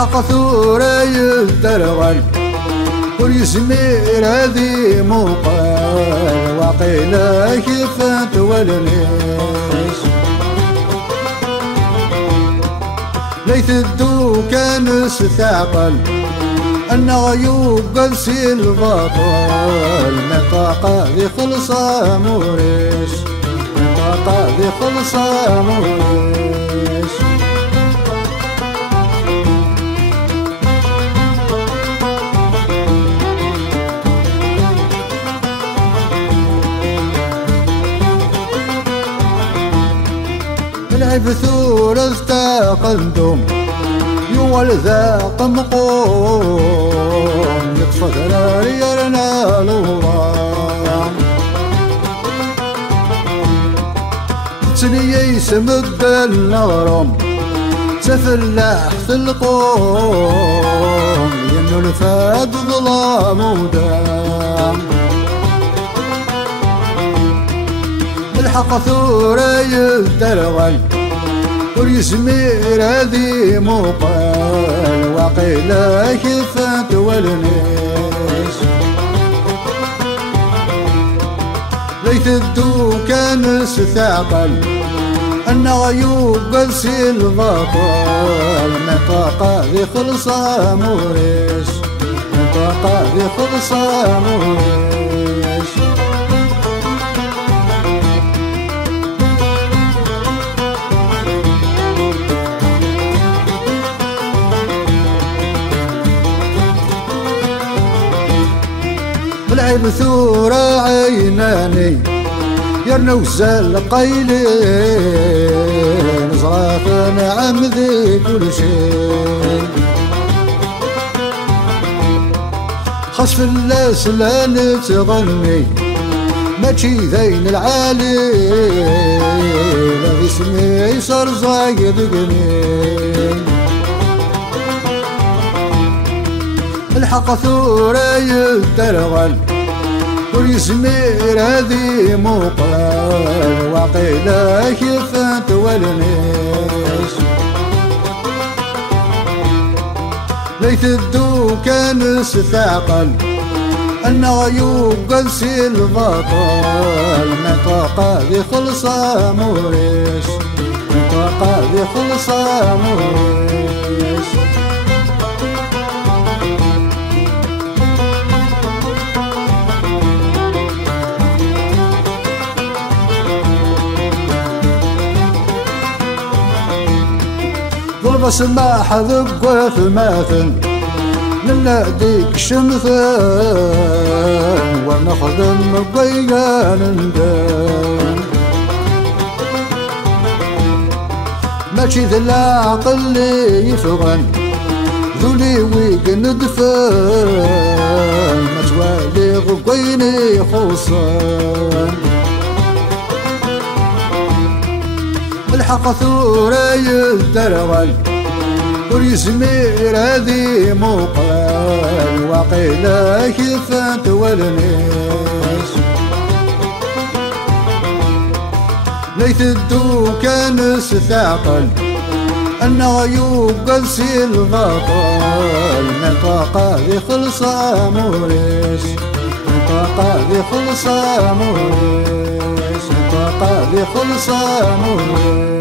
الحق ثورة يدرغل ويسمير هذي مقال وقيلا كيفات والناس ليت الدو كان ستعقل أن غيوب قلسي البطل منطقة ذي خلصة موريش منطقة ذي خلصة موريش العب ثورة تقدم يوال ذاق مقوم يتفضل ريالنا الورام تسنية يسمد النغرم تفلح في القوم ينو الفاد ظلام ودام الحق ثورة يدرغل ويسمير هذي مقال وقيلا كيفات والناس ليت الدو كان ستعقل أن غيوب قلسي البطل منطقة ذي خلصة موريش منطقة ذي خلصة موريش العب ثورة عيناني يرنو زال قيلين زراف نعم ذي كل شيء خاص في اللاس لا نتغني ماشي ذين العالي لا اسمي صار زايد قنين الحق ثورة يدرغل ويسمير هذي مقال وقيلا كيفات والناس ليت الدو كان ستعقل أن غيوب قلسي البطل منطقة ذي خلصة موريش منطقة ذي خلصة موريش ضرب سماح ذق في ماثل نناديك شمثان ونخدم بيان ندان ماشي ذا العقل اللي يفغن ذولي ويق ندفان ما توالي غبيني خصان الحق ثورة يدرغل ويسمير هذي مقال وقيلا كيفات والناس ليت الدو كان ستعقل أن غيوب قلسي البطل منطقة ذي خلصة موريش منطقة ذي خلصة موريش منطقة ذي خلصة موريش